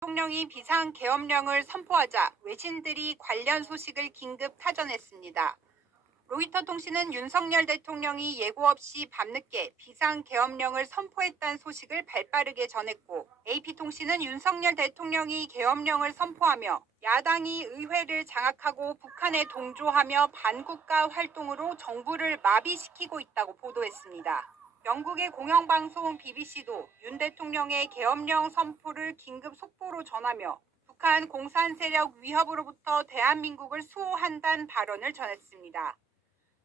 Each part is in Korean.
대통령이 비상계엄령을 선포하자 외신들이 관련 소식을 긴급 타전했습니다. 로이터 통신은 윤석열 대통령이 예고 없이 밤늦게 비상계엄령을 선포했다는 소식을 발빠르게 전했고, AP통신은 윤석열 대통령이 계엄령을 선포하며 야당이 의회를 장악하고 북한에 동조하며 반국가 활동으로 정부를 마비시키고 있다고 보도했습니다. 영국의 공영방송 BBC도 윤 대통령의 계엄령 선포를 긴급 속보로 전하며 북한 공산 세력 위협으로부터 대한민국을 수호한다는 발언을 전했습니다.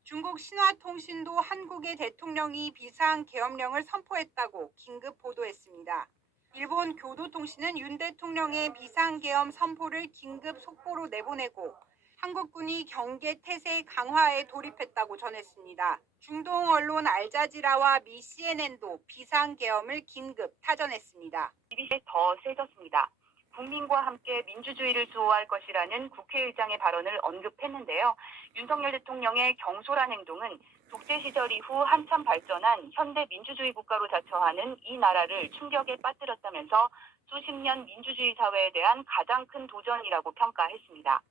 중국 신화통신도 한국의 대통령이 비상계엄령을 선포했다고 긴급 보도했습니다. 일본 교도통신은 윤 대통령의 비상계엄 선포를 긴급 속보로 내보내고 한국군이 경계 태세 강화에 돌입했다고 전했습니다. 중동 언론 알자지라와 미 CNN도 비상계엄을 긴급 타전했습니다. 이것이 더 세졌습니다. 국민과 함께 민주주의를 수호할 것이라는 국회의장의 발언을 언급했는데요. 윤석열 대통령의 경솔한 행동은 독재 시절 이후 한참 발전한 현대 민주주의 국가로 자처하는 이 나라를 충격에 빠뜨렸다면서 수십 년 민주주의 사회에 대한 가장 큰 도전이라고 평가했습니다.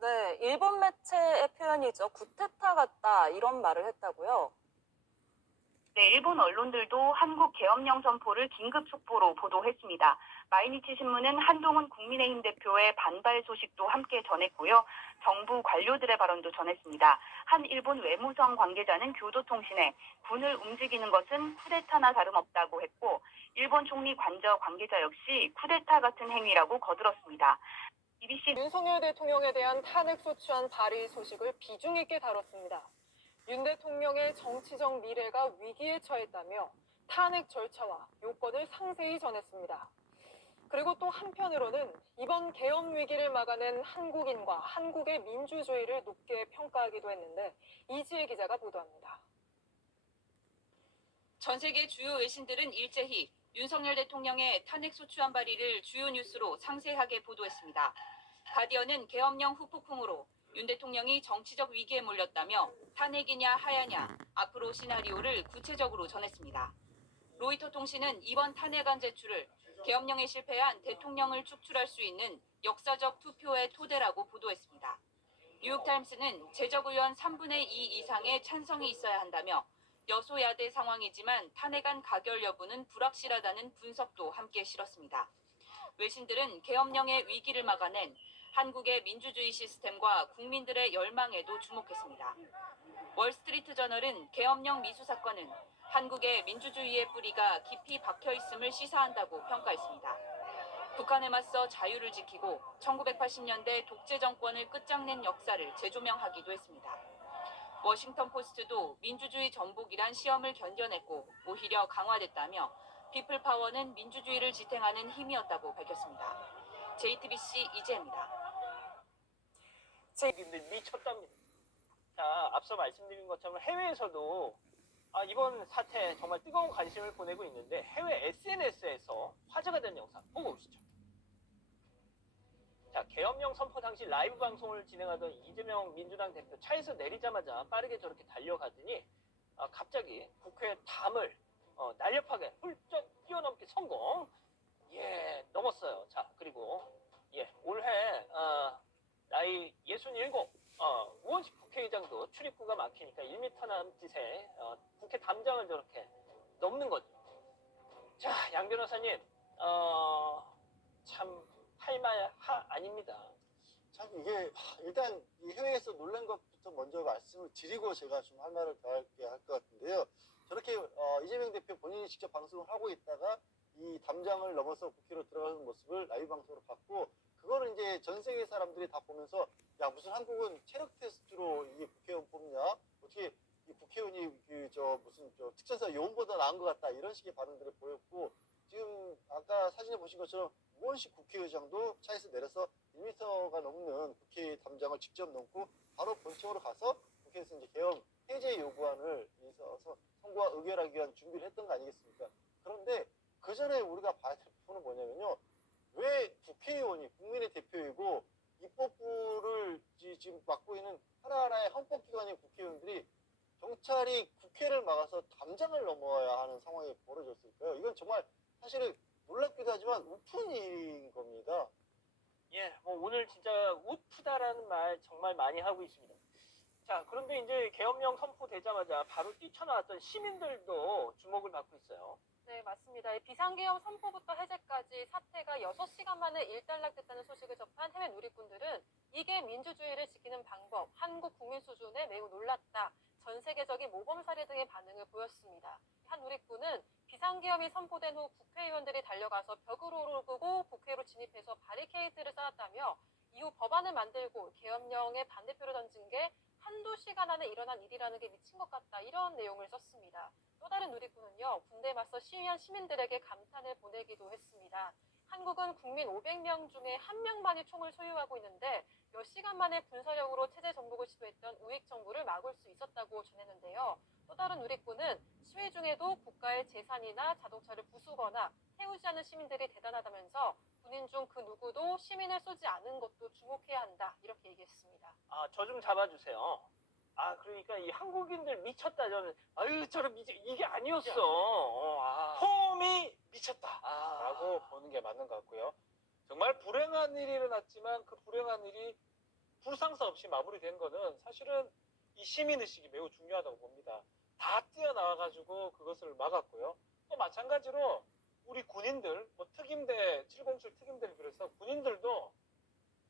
네, 일본 매체의 표현이죠. 구테타 같다 이런 말을 했다고요. 네, 일본 언론들도 한국 계엄령 선포를 긴급 속보로 보도했습니다. 마이니치 신문은 한동훈 국민의힘 대표의 반발 소식도 함께 전했고요. 정부 관료들의 발언도 전했습니다. 한 일본 외무성 관계자는 교도통신에 군을 움직이는 것은 쿠데타나 다름없다고 했고, 일본 총리 관저 관계자 역시 쿠데타 같은 행위라고 거들었습니다. BBC 윤석열 대통령에 대한 탄핵소추안 발의 소식을 비중 있게 다뤘습니다. 윤 대통령의 정치적 미래가 위기에 처했다며 탄핵 절차와 요건을 상세히 전했습니다. 그리고 또 한편으로는 이번 계엄 위기를 막아낸 한국인과 한국의 민주주의를 높게 평가하기도 했는데 이지혜 기자가 보도합니다. 전 세계 주요 외신들은 일제히 윤석열 대통령의 탄핵소추안 발의를 주요 뉴스로 상세하게 보도했습니다. 가디언은 계엄령 후폭풍으로 윤 대통령이 정치적 위기에 몰렸다며 탄핵이냐 하야냐 앞으로 시나리오를 구체적으로 전했습니다. 로이터 통신은 이번 탄핵안 제출을 계엄령에 실패한 대통령을 축출할 수 있는 역사적 투표의 토대라고 보도했습니다. 뉴욕타임스는 재적 의원 3분의 2 이상의 찬성이 있어야 한다며 여소야대 상황이지만 탄핵안 가결 여부는 불확실하다는 분석도 함께 실었습니다. 외신들은 계엄령의 위기를 막아낸 한국의 민주주의 시스템과 국민들의 열망에도 주목했습니다. 월스트리트 저널은 계엄령 미수 사건은 한국의 민주주의의 뿌리가 깊이 박혀 있음을 시사한다고 평가했습니다. 북한에 맞서 자유를 지키고 1980년대 독재 정권을 끝장낸 역사를 재조명하기도 했습니다. 워싱턴 포스트도 민주주의 정복이란 시험을 견뎌냈고 오히려 강화됐다며 피플 파워는 민주주의를 지탱하는 힘이었다고 밝혔습니다. JTBC 이재입니다. 분들 미쳤답니다. 자, 앞서 말씀드린 것처럼 해외에서도 이번 사태에 정말 뜨거운 관심을 보내고 있는데 해외 SNS에서 화제가 된 영상 보고 오시죠. 자, 계엄령 선포 당시 라이브 방송을 진행하던 이재명 민주당 대표 차에서 내리자마자 빠르게 저렇게 달려가더니 갑자기 국회 담을 날렵하게 훌쩍 뛰어넘기 성공. 넘었어요. 자, 그리고 올해 나이 67 우원식 국회의장도 출입구가 막히니까 1m 남짓에 국회 담장을 저렇게 넘는 거죠. 자, 양 변호사님, 참 할 말 아닙니다. 참 이게 일단 이 해외에서 놀란 것부터 먼저 말씀을 드리고 제가 좀 할 말을 더 할 것 같은데요. 저렇게 이재명 대표 본인이 직접 방송을 하고 있다가 이 담장을 넘어서 국회로 들어가는 모습을 라이브 방송으로 봤고, 그거를 이제 전 세계 사람들이 다 보면서 야, 무슨 한국은 체력 테스트로 이게 국회의원 뽑냐? 어떻게 이 국회의원이 무슨 특전사 요원보다 나은 것 같다, 이런 식의 반응들을 보였고, 지금 아까 사진에 보신 것처럼 우원식 국회의장도 차에서 내려서 1m가 넘는 국회 담장을 직접 넘고 바로 본청으로 가서 국회에서 이제 계엄 해제 요구안을 있어서 선거와 의결하기 위한 준비를 했던 거 아니겠습니까? 그런데 그 전에 우리가 봐야 될 부분은 뭐냐면요. 왜 국회의원이 국민의 대표이고 입법부를 지금 맡고 있는 하나하나의 헌법기관인 국회의원들이 경찰이 국회를 막아서 담장을 넘어야 하는 상황이 벌어졌을까요? 이건 정말 사실은 놀랍기도 하지만 우픈 일인 겁니다. 예, 뭐 오늘 진짜 우프다라는 말 정말 많이 하고 있습니다. 자, 그런데 이제 계엄령 선포되자마자 바로 뛰쳐나왔던 시민들도 주목을 받고 있어요. 네, 맞습니다. 이 비상계엄 선포부터 해제까지 사태가 6시간 만에 일단락됐다는 소식을 접한 해외 누리꾼들은 이게 민주주의를 지키는 방법, 한국 국민 수준에 매우 놀랐다. 전 세계적인 모범 사례 등의 반응을 보였습니다. 한 누리꾼은 비상계엄이 선포된 후 국회의원들이 달려가서 벽을 오르고 국회로 진입해서 바리케이드를 쌓았다며 이후 법안을 만들고 계엄령에 반대표를 던진 게 한두 시간 안에 일어난 일이라는 게 미친 것 같다. 이런 내용을 썼습니다. 또 다른 누리꾼은요, 군대에 맞서 시위한 시민들에게 감탄을 보내기도 했습니다. 한국은 국민 500명 중에 1명만이 총을 소유하고 있는데 몇 시간 만에 군사력으로 체제 정복을 시도했던 우익 정부를 막을 수 있었다고 전했는데요. 또 다른 누리꾼은 시위 중에도 국가의 재산이나 자동차를 부수거나 태우지 않는 시민들이 대단하다면서 군인 중 그 누구도 시민을 쏘지 않은 것도 주목해야 한다. 이렇게 얘기했습니다. 아, 저 좀 잡아주세요. 아, 그러니까 이 한국인들 미쳤다. 저는 아유, 저런 이게 아니었어. 폼이 미쳤다라고 보는 게 맞는 것 같고요. 정말 불행한 일이 일어났지만 그 불행한 일이 불상사 없이 마무리된 거는 사실은 이 시민의식이 매우 중요하다고 봅니다. 다 뛰어나와가지고 그것을 막았고요. 또 마찬가지로 우리 군인들, 뭐 특임대, 707 특임대를 비롯해서 군인들도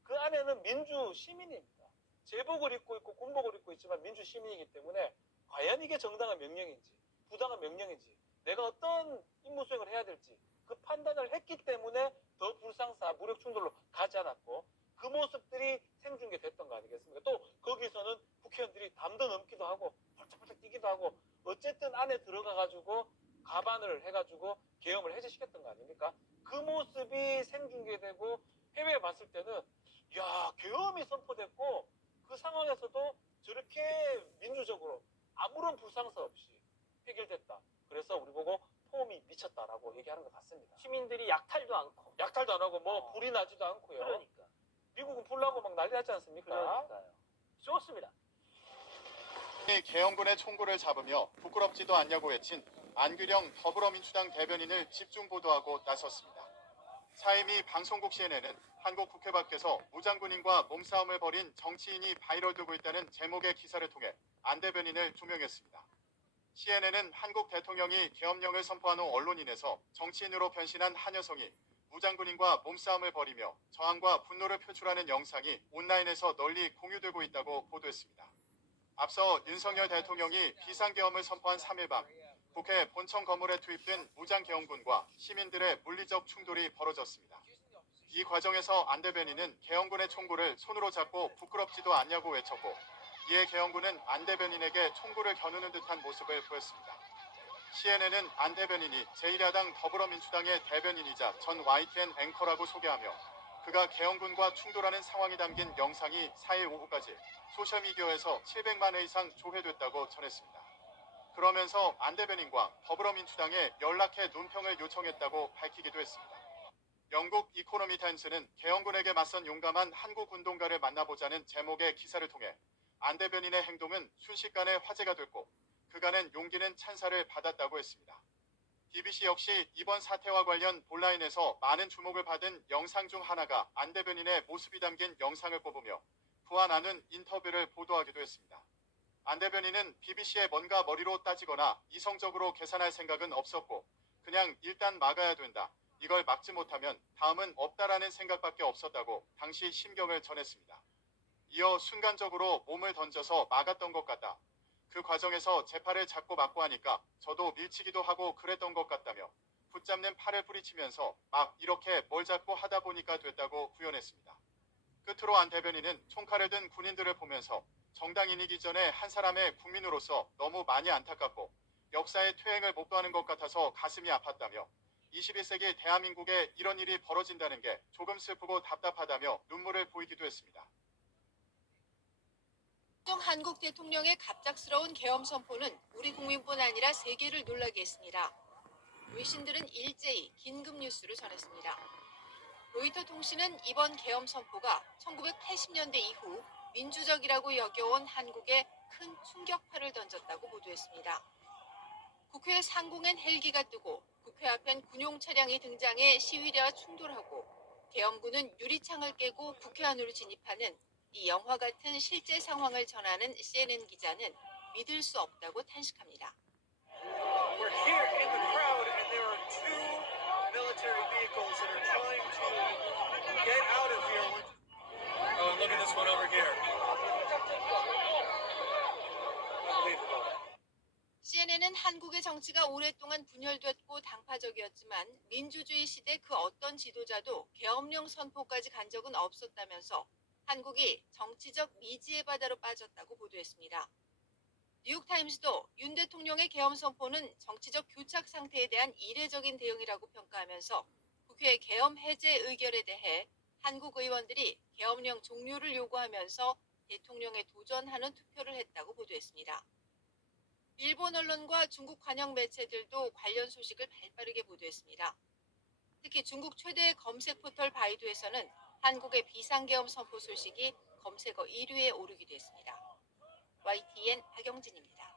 그 안에는 민주 시민입니다. 제복을 입고 있고 군복을 입고 있지만 민주 시민이기 때문에 과연 이게 정당한 명령인지 부당한 명령인지 내가 어떤 임무 수행을 해야 될지 그 판단을 했기 때문에 더 불상사 무력 충돌로 가지 않았고 그 모습들이 생중계됐던 거 아니겠습니까? 또 거기서는 국회의원들이 담도 넘기도 하고 펄쩍펄쩍 뛰기도 하고 어쨌든 안에 들어가가지고 가반을 해가지고 계엄을 해제시켰던 거 아닙니까? 그 모습이 생중계되고 해외에 봤을 때는 야, 계엄이 선포됐고 그 상황에서도 저렇게 민주적으로 아무런 불상사 없이 해결됐다. 그래서 우리 보고 폼이 미쳤다라고 얘기하는 것 같습니다. 시민들이 약탈도 안 하고 뭐 불이 나지도 않고요. 그러니까 미국은 불 나고 막 난리 났지 않습니까? 그러니까요. 좋습니다. 계엄군의 총구를 잡으며 부끄럽지도 않냐고 외친 안규령 더불어민주당 대변인을 집중 보도하고 나섰습니다. 사임이 방송국 CNN은 한국 국회 밖에서 무장군인과 몸싸움을 벌인 정치인이 바이럴되고 있다는 제목의 기사를 통해 안 대변인을 조명했습니다. CNN은 한국 대통령이 계엄령을 선포한 후 언론인에서 정치인으로 변신한 한 여성이 무장군인과 몸싸움을 벌이며 저항과 분노를 표출하는 영상이 온라인에서 널리 공유되고 있다고 보도했습니다. 앞서 윤석열 대통령이 비상계엄을 선포한 3일 밤 국회 본청 건물에 투입된 무장계엄군과 시민들의 물리적 충돌이 벌어졌습니다. 이 과정에서 안 대변인은 계엄군의 총구를 손으로 잡고 부끄럽지도 않냐고 외쳤고 이에 계엄군은 안 대변인에게 총구를 겨누는 듯한 모습을 보였습니다. CNN은 안 대변인이 제1야당 더불어민주당의 대변인이자 전 YTN 앵커라고 소개하며 그가 계엄군과 충돌하는 상황이 담긴 영상이 4일 오후까지 소셜미디어에서 700만 회 이상 조회됐다고 전했습니다. 그러면서 안 대변인과 더불어민주당에 연락해 논평을 요청했다고 밝히기도 했습니다. 영국 이코노미 타임스는 계엄군에게 맞선 용감한 한국 운동가를 만나보자는 제목의 기사를 통해 안 대변인의 행동은 순식간에 화제가 됐고 그간의 용기는 찬사를 받았다고 했습니다. BBC 역시 이번 사태와 관련 본라인에서 많은 주목을 받은 영상 중 하나가 안 대변인의 모습이 담긴 영상을 뽑으며 그와 나눈 인터뷰를 보도하기도 했습니다. 안 대변인은 BBC에 뭔가 머리로 따지거나 이성적으로 계산할 생각은 없었고 그냥 일단 막아야 된다. 이걸 막지 못하면 다음은 없다라는 생각밖에 없었다고 당시 심경을 전했습니다. 이어 순간적으로 몸을 던져서 막았던 것 같다. 그 과정에서 제 팔을 잡고 막고 하니까 저도 밀치기도 하고 그랬던 것 같다며 붙잡는 팔을 뿌리치면서 막 이렇게 뭘 잡고 하다 보니까 됐다고 구현했습니다. 끝으로 안 대변인은 총칼을 든 군인들을 보면서 정당인이기 전에 한 사람의 국민으로서 너무 많이 안타깝고 역사의 퇴행을 목도하는 것 같아서 가슴이 아팠다며 21세기 대한민국에 이런 일이 벌어진다는 게 조금 슬프고 답답하다며 눈물을 보이기도 했습니다. 한국 대통령의 갑작스러운 계엄 선포는 우리 국민뿐 아니라 세계를 놀라게 했습니다. 외신들은 일제히 긴급 뉴스를 전했습니다. 로이터 통신은 이번 계엄 선포가 1980년대 이후 민주적이라고 여겨온 한국에 큰 충격파를 던졌다고 보도했습니다. 국회 상공엔 헬기가 뜨고 국회 앞엔 군용 차량이 등장해 시위대와 충돌하고 계엄군은 유리창을 깨고 국회 안으로 진입하는 이 영화 같은 실제 상황을 전하는 CNN 기자는 믿을 수 없다고 탄식합니다. We're here in the crowd, and there are two military vehicles that are trying to get out of here. Oh, and look at this one over here. Unbelievable. CNN은 한국의 정치가 오랫동안 분열됐고 당파적이었지만 민주주의 시대 그 어떤 지도자도 계엄령 선포까지 간 적은 없었다면서 한국이 정치적 미지의 바다로 빠졌다고 보도했습니다. 뉴욕타임스도 윤 대통령의 계엄 선포는 정치적 교착 상태에 대한 이례적인 대응이라고 평가하면서 국회 계엄 해제 의결에 대해 한국 의원들이 계엄령 종료를 요구하면서 대통령에 도전하는 투표를 했다고 보도했습니다. 일본 언론과 중국 관영 매체들도 관련 소식을 발빠르게 보도했습니다. 특히 중국 최대 검색 포털 바이두에서는 한국의 비상계엄 선포 소식이 검색어 1위에 오르기도 했습니다. YTN 박영진입니다.